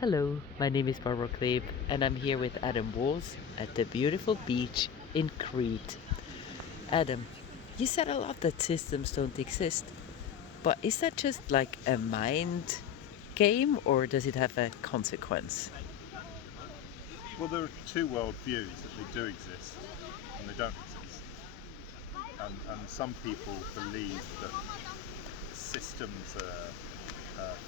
Hello, my name is Barbara Kleeb, and I'm here with Adam Walls at the beautiful beach in Crete. Adam, you said a lot that systems don't exist, but is that just like a mind game or does it have a consequence? Well, there are two world views that they do exist and they don't exist. And some people believe that systems are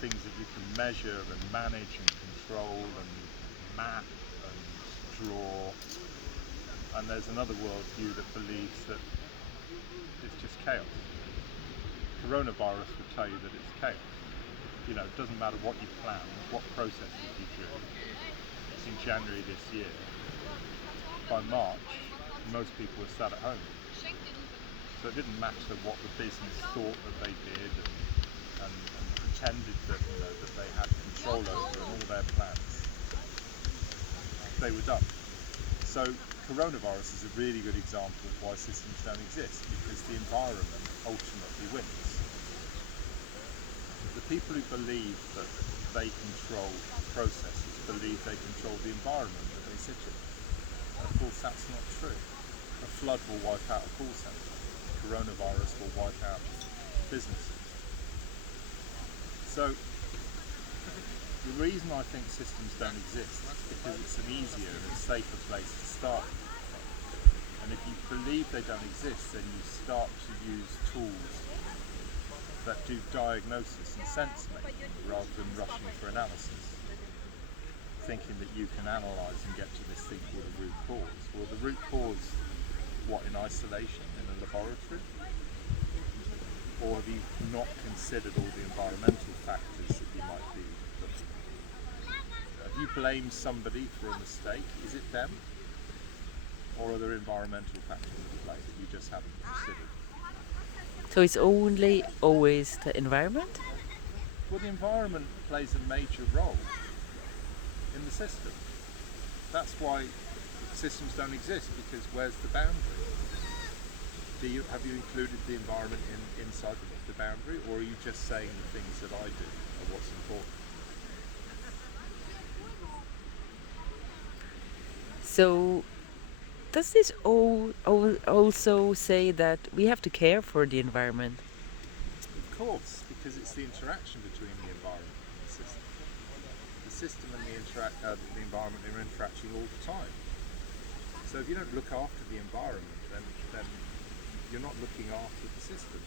things that you can measure and manage and control and map and draw. And there's another world view that believes that it's just chaos. Coronavirus would tell you that it's chaos. You know, it doesn't matter what you plan, what processes you do. It's in January this year. By March, most people were sat at home. So it didn't matter what the business thought that they did and pretended that that they had control over and all their plans. They were done. So coronavirus is a really good example of why systems don't exist, because the environment ultimately wins. The people who believe that they control processes believe they control the environment that they sit in. And of course that's not true. A flood will wipe out a call centre. Coronavirus will wipe out businesses. So the reason I think systems don't exist is because it's an easier and safer place to start. And if you believe they don't exist, then you start to use tools that do diagnosis and sense making rather than rushing for analysis, thinking that you can analyse and get to this thing called a root cause. Well, the root cause, what, in isolation in a laboratory? Or have you not considered all the environmental factors that you might be looking at? Have you blamed somebody for a mistake? Is it them? Or are there environmental factors at play that you just haven't considered? So it's only always the environment? Well, the environment plays a major role in the system. That's why systems don't exist, because where's the boundary? Have you included the environment inside the boundary, or are you just saying the things that I do are what's important? So does this also say that we have to care for the environment? Of course, because it's the interaction between the environment and the system. The system and the environment are interacting all the time. So if you don't look after the environment, then you're not looking after the system.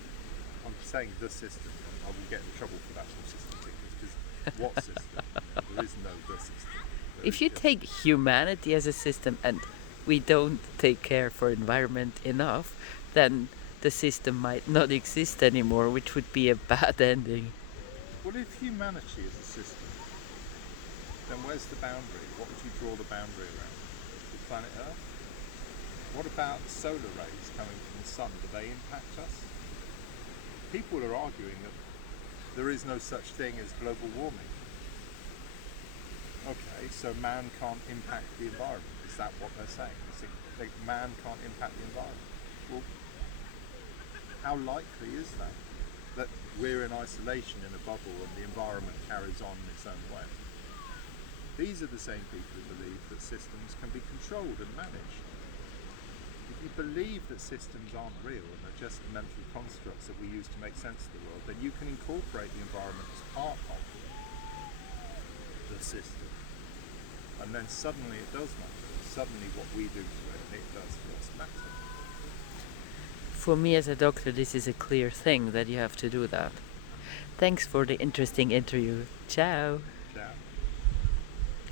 I'm saying the system, and I will get in trouble for that from system thinkers, because what system? There is no the system. If you take humanity as a system and we don't take care for environment enough, then the system might not exist anymore, which would be a bad ending. Well, if humanity is a system, then where's the boundary? What would you draw the boundary around? The planet Earth? What about solar rays coming from the sun? Do they impact us? People are arguing that there is no such thing as global warming. Okay, so man can't impact the environment. Is that what they're saying? They think man can't impact the environment. Well, how likely is that? That we're in isolation in a bubble and the environment carries on in its own way? These are the same people who believe that systems can be controlled and managed. If you believe that systems aren't real and are just mental constructs that we use to make sense of the world, then you can incorporate the environment as part of the system. And then suddenly it does matter. Suddenly what we do to it does to us matter. For me as a doctor, this is a clear thing that you have to do that. Thanks for the interesting interview. Ciao!